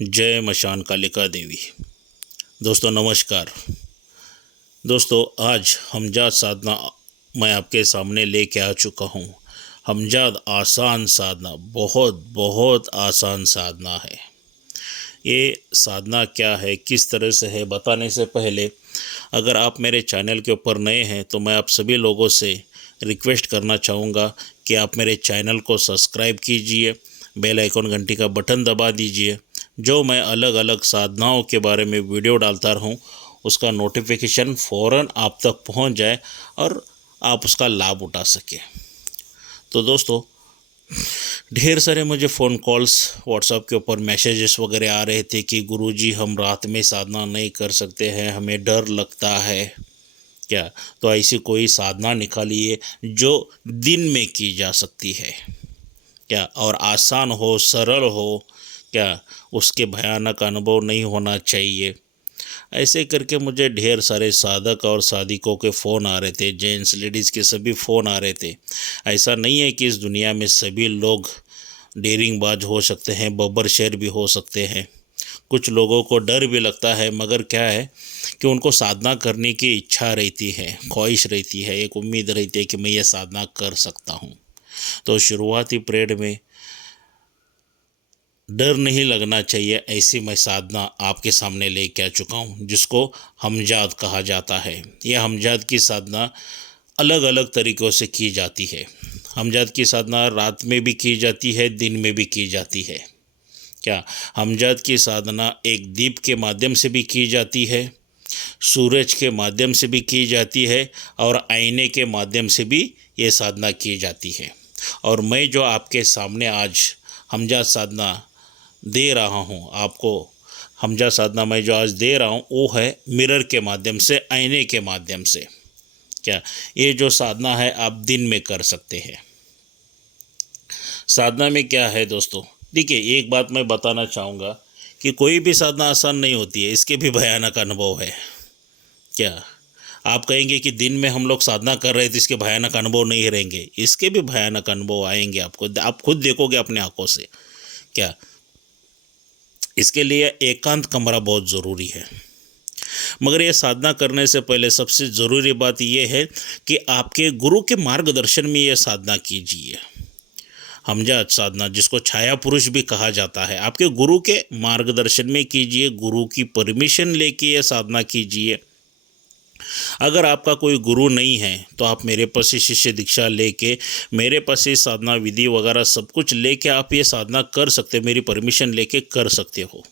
जय मशान कालिका देवी। दोस्तों नमस्कार। दोस्तों आज हमजाद साधना मैं आपके सामने लेके आ चुका हूँ। हमजाद आसान साधना, बहुत बहुत आसान साधना है। ये साधना क्या है, किस तरह से है, बताने से पहले अगर आप मेरे चैनल के ऊपर नए हैं तो मैं आप सभी लोगों से रिक्वेस्ट करना चाहूँगा कि आप मेरे चैनल को सब्सक्राइब कीजिए, बेल आइकन घंटी का बटन दबा दीजिए। जो मैं अलग अलग साधनाओं के बारे में वीडियो डालता रहूँ उसका नोटिफिकेशन फ़ौरन आप तक पहुँच जाए और आप उसका लाभ उठा सकें। तो दोस्तों ढेर सारे मुझे फ़ोन कॉल्स, व्हाट्सएप के ऊपर मैसेजेस वगैरह आ रहे थे कि गुरुजी हम रात में साधना नहीं कर सकते हैं, हमें डर लगता है क्या। तो ऐसी कोई साधना निकालिए जो दिन में की जा सकती है क्या, और आसान हो, सरल हो क्या, उसके भयानक अनुभव नहीं होना चाहिए। ऐसे करके मुझे ढेर सारे साधक और साधिकों के फ़ोन आ रहे थे, जेंट्स लेडीज़ के सभी फ़ोन आ रहे थे। ऐसा नहीं है कि इस दुनिया में सभी लोग डेरिंगबाज हो सकते हैं, बब्बर शेर भी हो सकते हैं। कुछ लोगों को डर भी लगता है, मगर क्या है कि उनको साधना करने की इच्छा रहती है, ख्वाहिश रहती है, एक उम्मीद रहती है कि मैं ये साधना कर सकता हूँ। तो शुरुआती पीरियड में डर नहीं लगना चाहिए, ऐसी मैं साधना आपके सामने लेके आ चुका हूँ जिसको हमजाद कहा जाता है। यह हमजाद की साधना अलग अलग तरीक़ों से की जाती है। हमजाद की साधना रात में भी की जाती है, दिन में भी की जाती है क्या। हमजाद की साधना एक दीप के माध्यम से भी की जाती है, सूरज के माध्यम से भी की जाती है और आईने के माध्यम से भी ये साधना की जाती है। और मैं जो आपके सामने आज हमजाद साधना दे रहा हूँ आपको, हमजाद साधना मैं जो आज दे रहा हूँ वो है मिरर के माध्यम से, आईने के माध्यम से क्या। ये जो साधना है आप दिन में कर सकते हैं। साधना में क्या है दोस्तों, देखिए एक बात मैं बताना चाहूँगा कि कोई भी साधना आसान नहीं होती है, इसके भी भयानक अनुभव है क्या। आप कहेंगे कि दिन में हम लोग साधना कर रहे थे, इसके भयानक अनुभव नहीं रहेंगे, इसके भी भयानक अनुभव आएंगे आपको, आप खुद देखोगे अपने आंखों से क्या। इसके लिए एकांत कमरा बहुत ज़रूरी है। मगर ये साधना करने से पहले सबसे ज़रूरी बात यह है कि आपके गुरु के मार्गदर्शन में ये साधना कीजिए। हमजाद साधना जिसको छाया पुरुष भी कहा जाता है, आपके गुरु के मार्गदर्शन में कीजिए, गुरु की परमिशन लेके ये साधना कीजिए। अगर आपका कोई गुरु नहीं है तो आप मेरे पास से शिष्य दीक्षा लेके, मेरे पास से साधना विधि वगैरह सब कुछ लेके आप ये साधना कर सकते, मेरी परमिशन लेके कर सकते हो।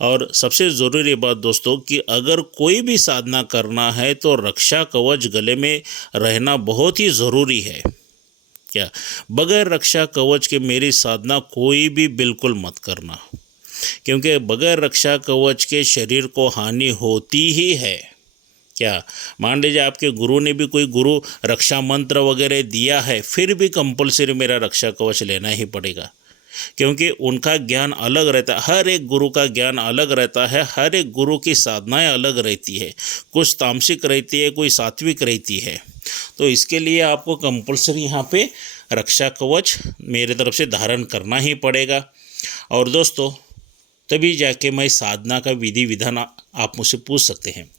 और सबसे ज़रूरी बात दोस्तों कि अगर कोई भी साधना करना है तो रक्षा कवच गले में रहना बहुत ही ज़रूरी है क्या। बगैर रक्षा कवच के मेरी साधना कोई भी बिल्कुल मत करना, क्योंकि बगैर रक्षा कवच के शरीर को हानि होती ही है क्या। मान लीजिए आपके गुरु ने भी कोई गुरु रक्षा मंत्र वगैरह दिया है, फिर भी कंपलसरी मेरा रक्षा कवच लेना ही पड़ेगा, क्योंकि उनका ज्ञान अलग रहता है। हर एक गुरु का ज्ञान अलग रहता है, हर एक गुरु की साधनाएं अलग रहती है, कुछ तामसिक रहती है, कोई सात्विक रहती है। तो इसके लिए आपको कंपलसरी यहाँ पे रक्षा कवच मेरे तरफ से धारण करना ही पड़ेगा। और दोस्तों तभी जाके मैं साधना का विधि विधान आप मुझसे पूछ सकते हैं।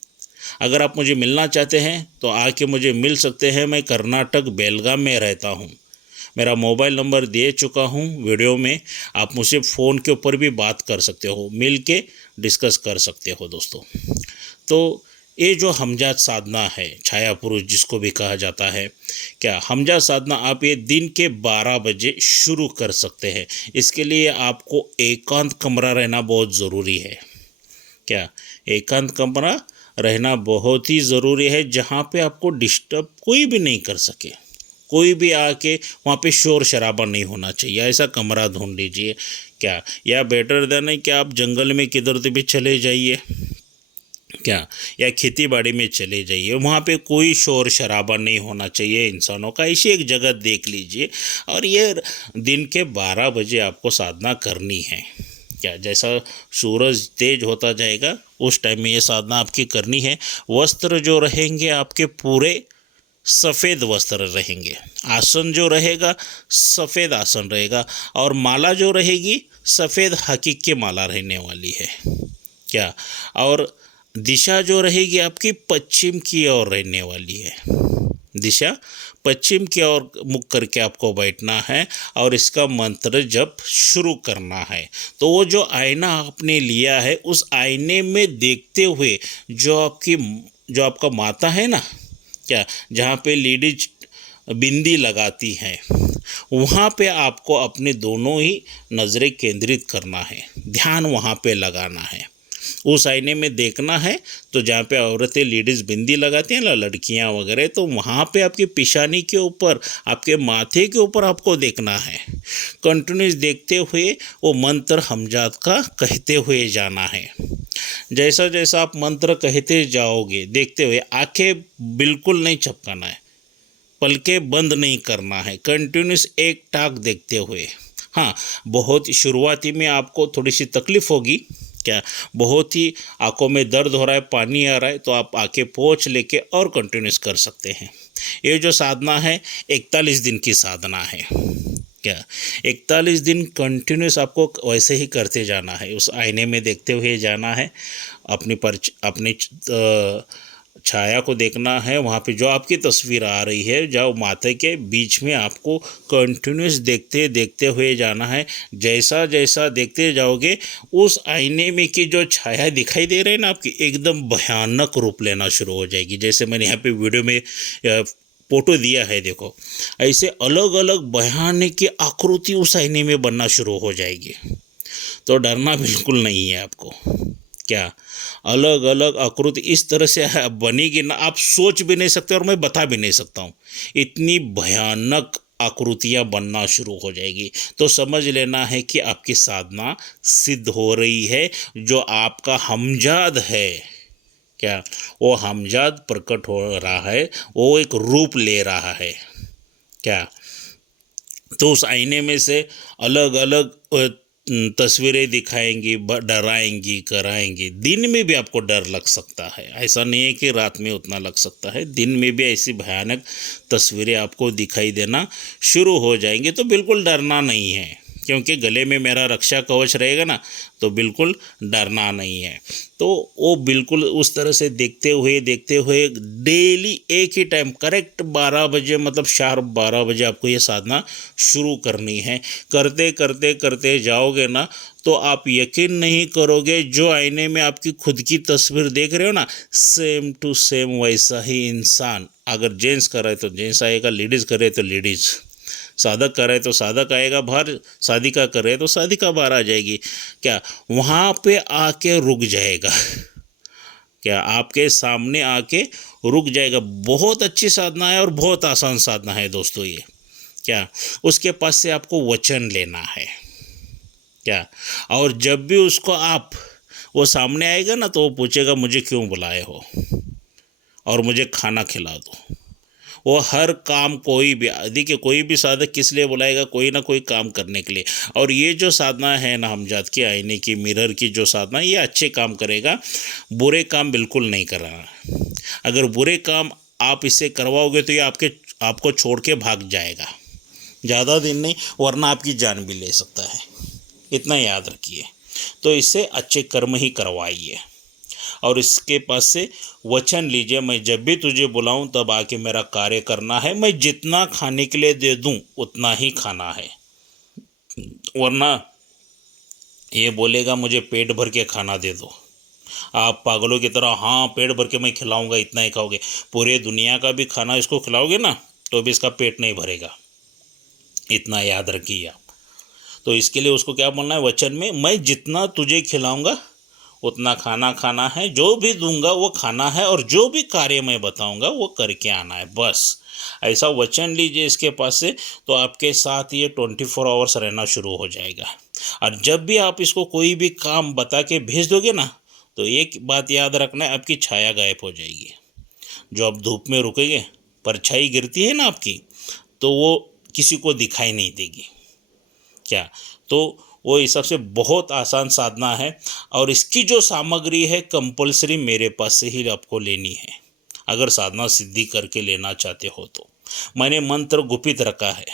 अगर आप मुझे मिलना चाहते हैं तो आके मुझे मिल सकते हैं। मैं कर्नाटक बेलगाम में रहता हूँ, मेरा मोबाइल नंबर दे चुका हूँ वीडियो में, आप मुझसे फ़ोन के ऊपर भी बात कर सकते हो, मिल के डिस्कस कर सकते हो दोस्तों। तो ये जो हमजाद साधना है, छाया पुरुष जिसको भी कहा जाता है क्या, हमजाद साधना आप ये दिन के 12 बजे शुरू कर सकते हैं। इसके लिए आपको एकांत कमरा रहना बहुत ज़रूरी है क्या। एकांत कमरा रहना बहुत ही ज़रूरी है जहाँ पे आपको डिस्टर्ब कोई भी नहीं कर सके, कोई भी आके वहाँ पे शोर शराबा नहीं होना चाहिए, ऐसा कमरा ढूंढ लीजिए क्या। या बेटर देन है कि आप जंगल में किधर भी चले जाइए क्या, या खेती बाड़ी में चले जाइए, वहाँ पे कोई शोर शराबा नहीं होना चाहिए इंसानों का, ऐसी एक जगह देख लीजिए। और ये दिन के 12 बजे आपको साधना करनी है क्या। जैसा सूरज तेज होता जाएगा उस टाइम में ये साधना आपकी करनी है। वस्त्र जो रहेंगे आपके पूरे सफ़ेद वस्त्र रहेंगे, आसन जो रहेगा सफ़ेद आसन रहेगा, और माला जो रहेगी सफ़ेद हकीक की माला रहने वाली है। क्या? और दिशा जो रहेगी आपकी पश्चिम की ओर रहने वाली है। दिशा पश्चिम की ओर मुख करके आपको बैठना है और इसका मंत्र जब शुरू करना है। तो वो जो आईना आपने लिया है उस आईने में देखते हुए जो आपका माता है ना, क्या, जहाँ पे लेडीज बिंदी लगाती हैं, वहाँ पे आपको अपने दोनों ही नज़रें केंद्रित करना है, ध्यान वहाँ पे लगाना है। उस आईने में देखना है तो जहाँ पे औरतें लेडीज़ बिंदी लगाती हैं ना, लड़कियाँ वगैरह, तो वहाँ पे आपकी पेशानी के ऊपर, आपके माथे के ऊपर आपको देखना है। कंटिन्यूस देखते हुए वो मंत्र हमजाद का कहते हुए जाना है। जैसा जैसा आप मंत्र कहते जाओगे देखते हुए, आंखें बिल्कुल नहीं झपकाना है, पलकें बंद नहीं करना है, कंटिन्यूस एक टाक देखते हुए। हाँ, बहुत शुरुआती में आपको थोड़ी सी तकलीफ़ होगी, क्या, बहुत ही आंखों में दर्द हो रहा है, पानी आ रहा है, तो आप आंखें पोंछ लेके और कंटिन्यूस कर सकते हैं। ये जो साधना है 41 दिन की साधना है। क्या, 41 दिन कंटिन्यूस आपको वैसे ही करते जाना है, उस आईने में देखते हुए जाना है, अपनी छाया को देखना है, वहाँ पे जो आपकी तस्वीर आ रही है, जो माथे के बीच में आपको कंटिन्यूस देखते देखते हुए जाना है। जैसा जैसा देखते जाओगे उस आईने में की जो छाया दिखाई दे रही है ना आपकी, एकदम भयानक रूप लेना शुरू हो जाएगी। जैसे मैंने यहाँ पे वीडियो में फोटो दिया है, देखो, ऐसे अलग अलग भयानक की आकृति उस आईने में बनना शुरू हो जाएगी। तो डरना बिल्कुल नहीं है आपको। क्या, अलग अलग आकृति इस तरह से बनेगी ना, आप सोच भी नहीं सकते और मैं बता भी नहीं सकता हूँ, इतनी भयानक आकृतियाँ बनना शुरू हो जाएगी। तो समझ लेना है कि आपकी साधना सिद्ध हो रही है। जो आपका हमजाद है, क्या, वो हमजाद प्रकट हो रहा है, वो एक रूप ले रहा है। क्या, तो उस आईने में से अलग अलग तस्वीरें दिखाएंगी, डराएंगी, कराएंगी। दिन में भी आपको डर लग सकता है, ऐसा नहीं है कि रात में उतना लग सकता है, दिन में भी ऐसी भयानक तस्वीरें आपको दिखाई देना शुरू हो जाएंगी। तो बिल्कुल डरना नहीं है, क्योंकि गले में मेरा रक्षा कवच रहेगा ना, तो बिल्कुल डरना नहीं है। तो वो बिल्कुल उस तरह से देखते हुए डेली एक ही टाइम करेक्ट 12 बजे, मतलब शार्प 12 बजे आपको ये साधना शुरू करनी है। करते करते करते जाओगे ना, तो आप यकीन नहीं करोगे, जो आईने में आपकी खुद की तस्वीर देख रहे हो ना, सेम टू सेम वैसा ही इंसान, अगर जेंट्स कर रहे तो जेंट्स आएगा, लेडीज़ कर रहे तो लेडीज़, साधक कर रहे तो साधक आएगा बाहर, साधिका कर रहे तो साधिका बाहर आ जाएगी। क्या, वहाँ पे आके रुक जाएगा, क्या, आपके सामने आके रुक जाएगा। बहुत अच्छी साधना है और बहुत आसान साधना है दोस्तों ये। क्या, उसके पास से आपको वचन लेना है। क्या, और जब भी उसको वो सामने आएगा ना, तो वो पूछेगा मुझे क्यों बुलाए हो और मुझे खाना खिला दो। वो हर काम, कोई भी, देखिए, कोई भी साधक किस लिए बुलाएगा, कोई ना कोई काम करने के लिए। और ये जो साधना है ना हमजाद की, आईने की, मिरर की जो साधना, ये अच्छे काम करेगा, बुरे काम बिल्कुल नहीं कराना। अगर बुरे काम आप इससे करवाओगे तो ये आपको छोड़ के भाग जाएगा, ज़्यादा दिन नहीं, वरना आपकी जान भी ले सकता है, इतना याद रखिए। तो इससे अच्छे कर्म ही करवाइए और इसके पास से वचन लीजिए, मैं जब भी तुझे बुलाऊं तब आके मेरा कार्य करना है, मैं जितना खाने के लिए दे दूं उतना ही खाना है, वरना ये बोलेगा मुझे पेट भर के खाना दे दो, आप पागलों की तरह हाँ पेट भर के मैं खिलाऊंगा, इतना ही खाओगे, पूरे दुनिया का भी खाना इसको खिलाओगे ना तो भी इसका पेट नहीं भरेगा, इतना याद रखिए आप। तो इसके लिए उसको क्या बोलना है वचन में, मैं जितना तुझे खिलाऊंगा उतना खाना है, जो भी दूंगा वो खाना है, और जो भी कार्य मैं बताऊंगा वो करके आना है, बस ऐसा वचन लीजिए इसके पास से। तो आपके साथ ये 24 आवर्स रहना शुरू हो जाएगा। और जब भी आप इसको कोई भी काम बता के भेज दोगे ना, तो एक बात याद रखना है, आपकी छाया गायब हो जाएगी। जो आप धूप में रुकेंगे, परछाई गिरती है ना आपकी, तो वो किसी को दिखाई नहीं देगी। क्या, तो वो हिसाब से बहुत आसान साधना है। और इसकी जो सामग्री है कंपलसरी मेरे पास से ही आपको लेनी है, अगर साधना सिद्धि करके लेना चाहते हो तो। मैंने मंत्र गुपित रखा है,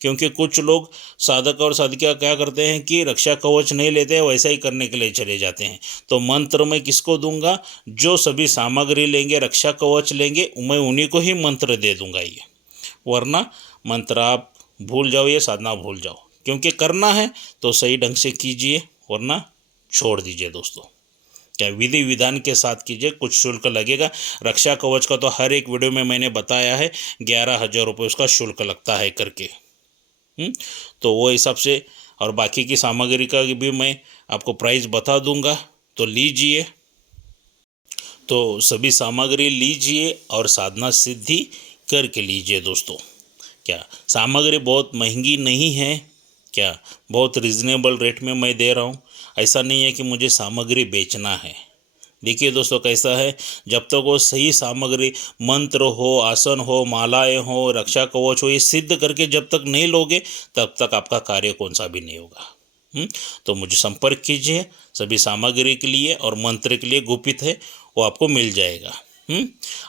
क्योंकि कुछ लोग साधक और साधिका क्या करते हैं कि रक्षा कवच नहीं लेते हैं, वैसा ही करने के लिए चले जाते हैं। तो मंत्र मैं किसको दूंगा? जो सभी सामग्री लेंगे, रक्षा कवच लेंगे, मैं उन्हीं को ही मंत्र दे दूंगा ये। वरना मंत्र आप भूल जाओ, ये साधना भूल जाओ, क्योंकि करना है तो सही ढंग से कीजिए, वरना छोड़ दीजिए दोस्तों। क्या विधि विधान के साथ कीजिए, कुछ शुल्क लगेगा। रक्षा कवच का तो हर एक वीडियो में मैंने बताया है, 11,000 रुपये उसका शुल्क लगता है करके। तो वो हिसाब से, और बाकी की सामग्री का भी मैं आपको प्राइस बता दूंगा, तो लीजिए। तो सभी सामग्री लीजिए और साधना सिद्धि करके लीजिए दोस्तों। क्या सामग्री बहुत महंगी नहीं है, क्या बहुत रिजनेबल रेट में मैं दे रहा हूँ। ऐसा नहीं है कि मुझे सामग्री बेचना है। देखिए दोस्तों कैसा है, जब तक वो सही सामग्री, मंत्र हो, आसन हो, मालाएं हो, रक्षा कवच हो, ये सिद्ध करके जब तक नहीं लोगे तब तक आपका कार्य कौन सा भी नहीं होगा। तो मुझे संपर्क कीजिए, सभी सामग्री के लिए और मंत्र के लिए गुपित है, वो आपको मिल जाएगा।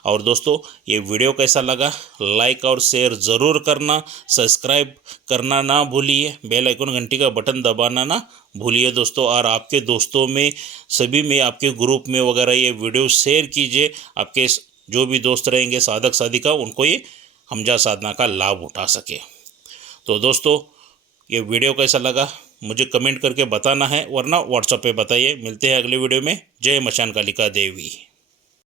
और दोस्तों ये वीडियो कैसा लगा, लाइक और शेयर ज़रूर करना, सब्सक्राइब करना ना भूलिए, बेल आइकन घंटी का बटन दबाना ना भूलिए दोस्तों। और आपके दोस्तों में, सभी में, आपके ग्रुप में वगैरह ये वीडियो शेयर कीजिए। आपके जो भी दोस्त रहेंगे साधक साधिका, उनको ये हमजा साधना का लाभ उठा सके। तो दोस्तों ये वीडियो कैसा लगा मुझे कमेंट करके बताना है, वरना व्हाट्सएप पे बताइए। मिलते हैं अगले वीडियो में। जय मशान कालिका देवी।